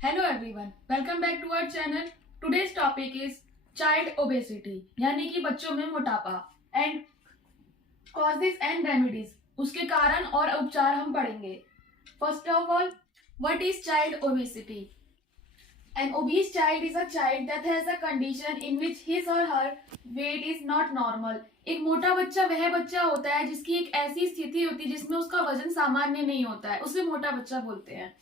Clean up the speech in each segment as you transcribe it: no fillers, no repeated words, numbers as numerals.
Hello everyone, welcome back to our channel. Today's topic is child obesity यानी कि बच्चों में मोटापा and causes and remedies. उसके कारण और उपचार हम पढ़ेंगे. First of all, what is child obesity? An obese child is a child that has a condition in which his or her weight is not normal. एक मोटा बच्चा वह बच्चा होता है जिसकी एक ऐसी स्थिति होती है जिसमें उसका वजन सामान्य नहीं होता है, उसे मोटा बच्चा बोलते हैं.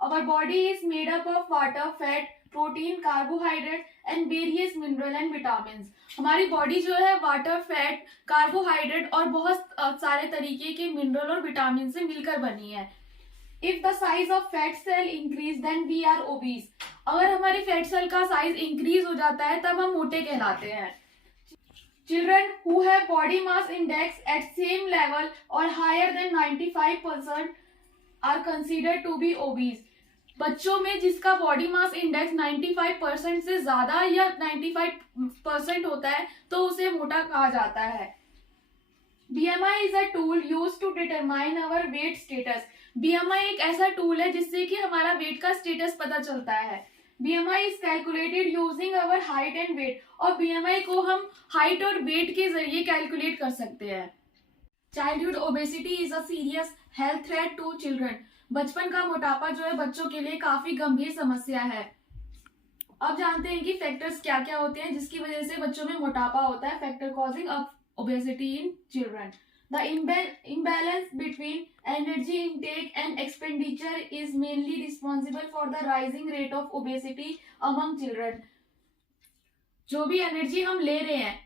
Our body is made up of water, fat, protein, carbohydrate and various mineral and vitamins. हमारी बॉडी जो है वाटर, फैट, कार्बोहाइड्रेट और बहुत सारे तरीके के मिनरल और विटामिन से मिलकर बनी है. If the size of fat cell increase, then we are obese. अगर हमारे फैट सेल का साइज इंक्रीज हो जाता है तब हम मोटे कहलाते हैं. Children who have body mass index at same level or higher than 95% are considered to be obese. बच्चों में जिसका बॉडी मास इंडेक्स 95% से ज्यादा या 95% होता है तो उसे मोटा कहा जाता है. BMI is a tool used to determine our weight status. BMI एक ऐसा टूल है जिससे कि हमारा वेट का स्टेटस पता चलता है. BMI is calculated using our height and weight. और BMI को हम हाइट और वेट के जरिए कैलकुलेट कर सकते हैं. Childhood obesity is a serious health threat to children. बचपन का मोटापा जो है बच्चों के लिए काफी गंभीर समस्या है. अब जानते हैं कि फैक्टर्स क्या क्या होते हैं जिसकी वजह से बच्चों में मोटापा होता है. Factor causing obesity in children. The imbalance between energy intake and expenditure is mainly responsible for the rising rate of obesity among children. जो भी एनर्जी हम ले रहे हैं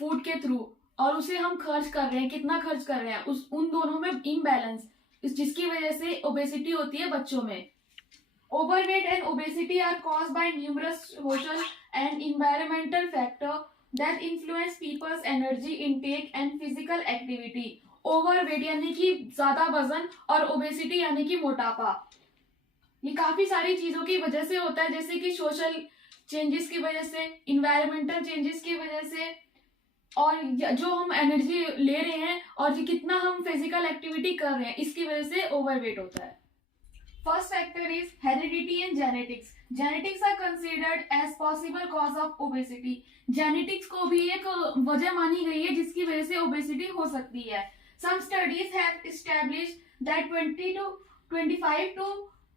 फूड के थ्रू और उसे हम खर्च कर रहे हैं, कितना खर्च कर रहे हैं, उन दोनों में इम्बैलेंस जिसकी वजह से ओबेसिटी होती है बच्चों में. Overweight and obesity are caused by numerous social and environmental factors that influence people's energy intake and physical activity. Overweight यानी कि ज्यादा वजन और obesity यानी कि मोटापा, ये काफी सारी चीजों की वजह से होता है, जैसे कि सोशल चेंजेस की वजह से, इन्वायरमेंटल चेंजेस की वजह से, और जो हम एनर्जी ले रहे हैं और कितना हम फिजिकल एक्टिविटी कर रहे हैं इसकी वजह से ओवरवेट होता है. First factor is heredity and genetics. Genetics are considered as possible cause of obesity. Genetics को भी एक वजह मानी गई है जिसकी वजह से ओबेसिटी हो सकती है. Some studies have established that 25 to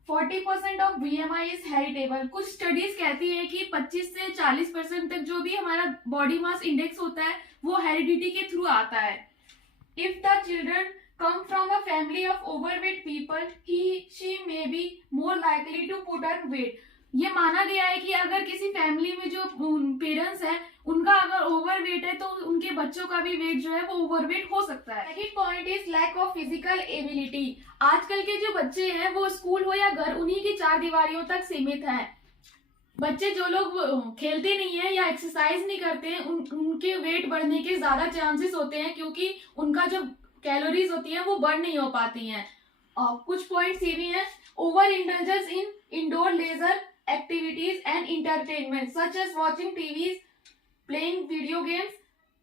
40% of BMI is heritable. कुछ स्टडीज कहती है कि 25 से 40% तक जो भी हमारा बॉडी मास इंडेक्स होता है वो हेरिडिटी के थ्रू आता है. If the children come from a family of overweight people, she may be more likely to put on weight. ये माना गया है कि अगर किसी फैमिली में जो पेरेंट्स हैं उनका अगर ओवरवेट है तो उनके बच्चों का भी वेट जो है वो ओवरवेट हो सकता है. Second point is lack of physical ability. आजकल के जो बच्चे हैं वो स्कूल हो या घर उन्हीं की चार दीवारियों तक सीमित हैं. बच्चे जो लोग खेलते नहीं है या एक्सरसाइज नहीं करते हैं उनके वेट बढ़ने के ज्यादा चांसेस होते हैं क्योंकि उनका जो कैलोरीज होती हैं वो बर्न नहीं हो पाती हैं. कुछ पॉइंट्स ये भी हैं. Over indulgence in indoor leisure activities and entertainment such as watching TVs, playing video games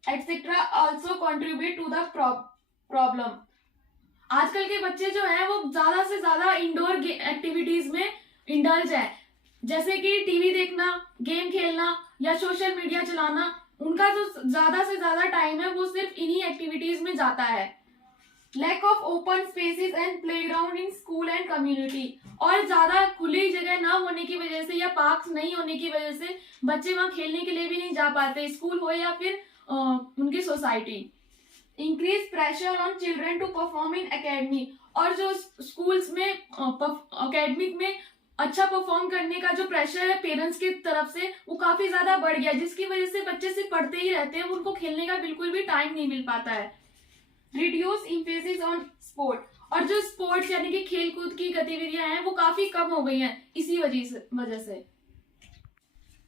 etcetera also contribute to the problem. आजकल के बच्चे जो हैं वो ज्यादा से ज्यादा इंडोर एक्टिविटीज में इंडल्ज है, जैसे कि टीवी देखना, गेम खेलना या सोशल मीडिया चलाना. उनका जो ज्यादा से ज्यादा टाइम है वो सिर्फ इन्हीं एक्टिविटीज में जाता है. Lack of open spaces and playground in school and community. और ज्यादा खुली जगह ना होने की वजह से या पार्क्स नहीं होने की वजह से बच्चे वहां खेलने के लिए भी नहीं जा पाते, स्कूल हो या फिर उनकी society. Increase pressure on children to perform in academy. और जो स्कूल्स में अकेडमिक में अच्छा परफॉर्म करने का जो प्रेशर है पेरेंट्स की तरफ से वो काफी ज्यादा बढ़ गया, जिसकी वजह से बच्चे सिर्फ पढ़ते ही रहते हैं, उनको खेलने का बिल्कुल भी टाइम नहीं मिल पाता है. Reduce emphasis on sport. और जो स्पोर्ट्स यानी कि खेल कूद की गतिविधियां हैं वो काफी कम हो गई हैं इसी वजह से.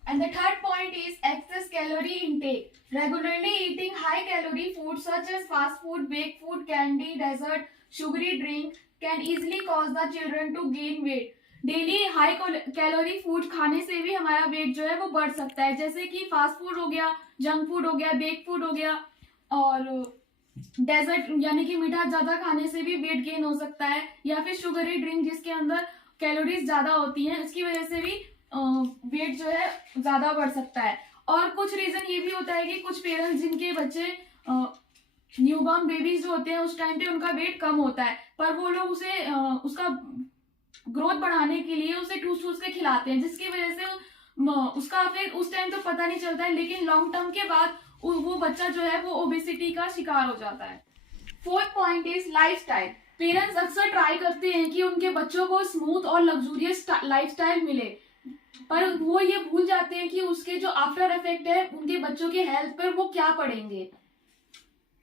And the third point is excess calorie intake. Regularly eating high calorie food such as fast food, bake food, candy, dessert, sugary drink can easily cause the children to gain weight. Daily high calorie food खाने से भी हमारा wait जो है वो बढ़ सकता है, जैसे कि फास्ट फूड हो गया, जंक फूड हो गया, बेक फूड हो गया, और डेजर्ट यानी कि मीठा ज्यादा खाने से भी वेट गेन हो सकता है, या फिर शुगरी ड्रिंक जिसके अंदर कैलोरीज ज्यादा होती हैं, इसकी वजह से भी वेट जो है ज्यादा बढ़ सकता है। और कुछ रीजन ये भी होता है कि कुछ पेरेंट्स जिनके बच्चे न्यूबॉर्न बेबीज जो होते हैं उस टाइम पे उनका वेट कम होता है, पर वो लोग उसे उसका ग्रोथ बढ़ाने के लिए उसे ठूस ठूस के खिलाते हैं, जिसकी वजह से उसका इफेक्ट उस टाइम तो पता नहीं चलता है, लेकिन लॉन्ग टर्म के बाद वो बच्चा जो है वो ओबेसिटी का शिकार हो जाता है। Fourth point is lifestyle. Parents अक्सर ट्राई करते हैं कि उनके बच्चों को स्मूथ और लग्जूरियस लाइफस्टाइल मिले, पर वो ये भूल जाते हैं कि उसके जो आफ्टर इफेक्ट है उनके बच्चों के हेल्थ पर वो क्या पड़ेंगे।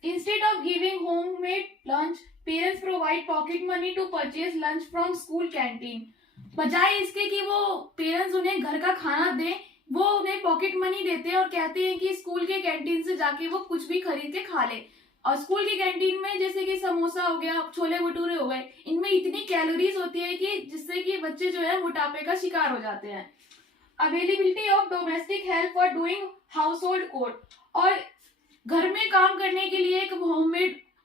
Instead of giving homemade lunch, parents provide pocket money to purchase lunch from school canteen. बजाय इसके कि वो पेरेंट्स उन्हें घर का खाना दें, वो उन्हें पॉकेट मनी देते हैं और कहते हैं कि स्कूल के कैंटीन से जाके वो कुछ भी खरीद के खा ले। और स्कूल की कैंटीन में जैसे कि समोसा हो गया, छोले भटूरे हो गए, इनमें इतनी कैलोरीज होती है कि जिससे कि बच्चे जो है मोटापे का शिकार हो जाते हैं। Availability of domestic help for doing house hold core, और घर में काम करने के लिए एक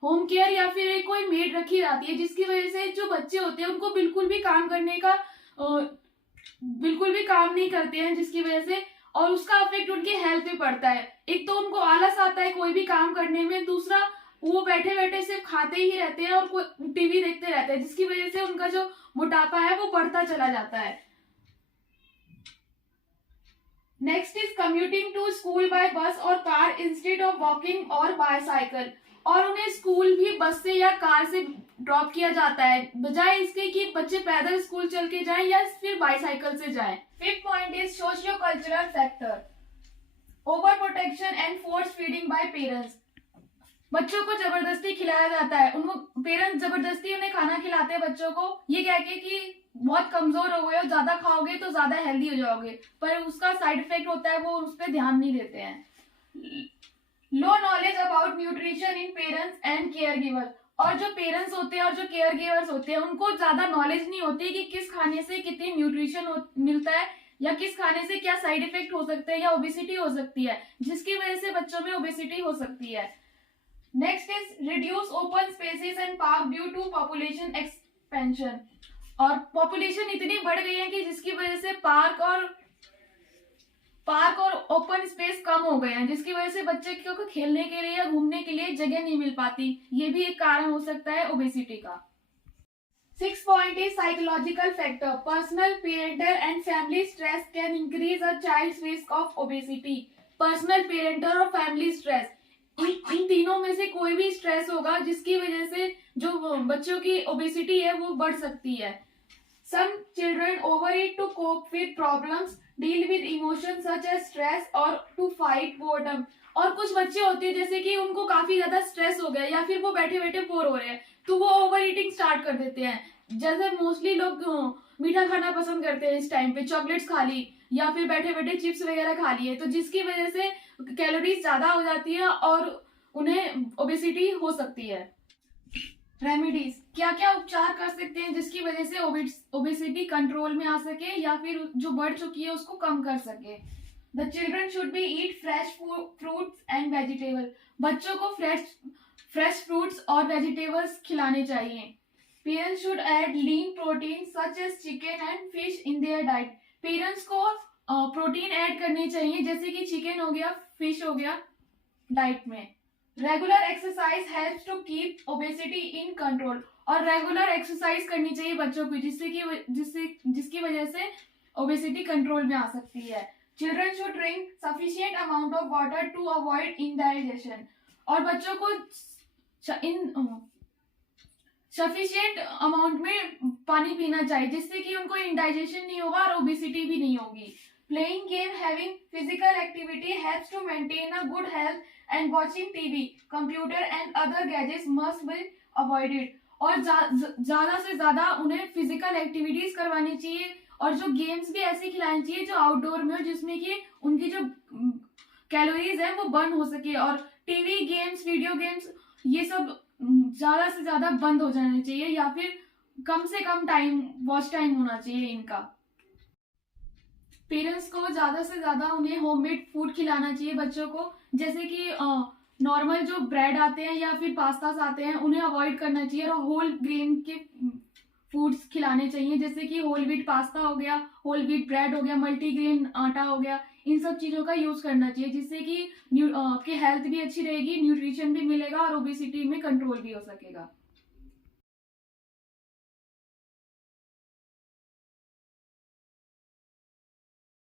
होम केयर या फिर एक कोई मेड रखी जाती है, जिसकी वजह से जो बच्चे होते हैं उनको बिल्कुल भी काम करने का बिल्कुल भी काम नहीं करते हैं, जिसकी वजह से और उसका इफेक्ट उनके हेल्थ पे पड़ता है। एक तो उनको आलस आता है कोई भी काम करने में, दूसरा वो बैठे बैठे सिर्फ खाते ही रहते हैं और टीवी देखते रहते हैं, जिसकी वजह से उनका जो मोटापा है वो बढ़ता चला जाता है। Next is commuting to school by bus और कार इंस्टेड ऑफ वॉकिंग और बाईसाइकिल, और उन्हें स्कूल भी बस से या कार से ड्रॉप किया जाता है, बजाय इसके कि बच्चे पैदल स्कूल चल के जाएं या फिर बाईसाइकिल से जाएं। Fifth point is socio cultural factor, over protection and force feeding bye parents. बच्चों को जबरदस्ती खिलाया जाता है, उनको पेरेंट्स जबरदस्ती उन्हें खाना खिलाते हैं बच्चों को, ये कह के कि बहुत कमजोर हो गए हो, ज्यादा खाओगे तो ज्यादा हेल्दी हो जाओगे, पर उसका साइड इफेक्ट होता है, वो उस पर ध्यान नहीं देते हैं। Low knowledge about nutrition in parents and caregiver, और जो पेरेंट्स होते हैं और जो केयर गिवर्स होते हैं उनको ज्यादा नॉलेज नहीं होती कि किस खाने से कितनी न्यूट्रिशन मिलता है या किस खाने से क्या साइड इफेक्ट हो सकते हैं या ओबेसिटी हो सकती है, जिसकी वजह से बच्चों में ओबेसिटी हो सकती है। Next is reduce open spaces and park due to population expansion, और पॉपुलेशन इतनी बढ़ गई है कि जिसकी वजह से पार्क और ओपन स्पेस कम हो गए हैं, जिसकी वजह से बच्चे को खेलने के लिए या घूमने के लिए जगह नहीं मिल पाती, ये भी एक कारण हो सकता है ओबेसिटी का। Six point is psychological factor, personal, parental and family stress can increase a child's risk of obesity. Personal, parental और फैमिली स्ट्रेस, इन तीनों में से कोई भी स्ट्रेस होगा जिसकी वजह से जो बच्चों की ओबेसिटी है वो बढ़ सकती है। Some children overeat to cope with problems, deal with emotions such as stress or to fight boredom. और कुछ बच्चे होते हैं जैसे कि उनको काफी ज्यादा स्ट्रेस हो गया या फिर वो बैठे बैठे बोर हो रहे हैं तो वो ओवर ईटिंग स्टार्ट कर देते हैं। जैसे मोस्टली लोग मीठा खाना पसंद करते हैं इस टाइम पे, चॉकलेट्स खा ली या फिर बैठे बैठे चिप्स वगैरह खा लिए, तो जिसकी वजह से कैलोरीज ज्यादा हो जाती है और उन्हें ओबेसिटी हो सकती है। रेमेडीज, क्या क्या उपचार कर सकते हैं जिसकी वजह से ओबेसिटी कंट्रोल में आ सके या फिर जो बढ़ चुकी है उसको कम कर सके। The children should be eat fresh fruits and vegetable, बच्चों को फ्रेश फ्रूट्स और वेजिटेबल्स खिलाने चाहिए। Parents should add lean protein such as chicken and fish in their diet, parents को प्रोटीन ऐड करने चाहिए जैसे कि चिकन हो गया, फिश हो गया डाइट में। Regular exercise helps to keep obesity in control, और रेगुलर एक्सरसाइज करनी चाहिए बच्चों को जिसकी वजह से ओबेसिटी कंट्रोल में आ सकती है। Children should drink sufficient amount of water to avoid indigestion, और बच्चों को सफिशिएंट अमाउंट में पानी पीना चाहिए जिससे कि उनको इंडाइजेशन नहीं होगा और ओबेसिटी भी नहीं होगी। Playing game, having physical activity helps to maintain a good health, and watching TV, computer and other gadgets must be avoided. और ज्यादा से ज्यादा उन्हें फिजिकल एक्टिविटीज करवानी चाहिए और जो गेम्स भी ऐसे खिलानी चाहिए जो आउटडोर में हो जिसमें कि उनकी जो कैलोरीज है वो बर्न हो सके, और टीवी गेम्स, वीडियो गेम्स ये सब ज्यादा से ज्यादा बंद हो जाने चाहिए या फिर कम से कम वॉच टाइम होना चाहिए इनका। पेरेंट्स को ज्यादा से ज्यादा उन्हें होममेड फूड खिलाना चाहिए बच्चों को, जैसे कि नॉर्मल जो ब्रेड आते हैं या फिर पास्तास आते हैं उन्हें अवॉइड करना चाहिए और होल ग्रेन के फूड्स खिलाने चाहिए, जैसे कि होल व्हीट पास्ता हो गया, होल व्हीट ब्रेड हो गया, मल्टीग्रेन आटा हो गया। इन सब चीज़ों का यूज़ करना चाहिए, जिससे कि आपकी हेल्थ भी अच्छी रहेगी, न्यूट्रिशन भी मिलेगा और ओबेसिटी में कंट्रोल भी हो सकेगा।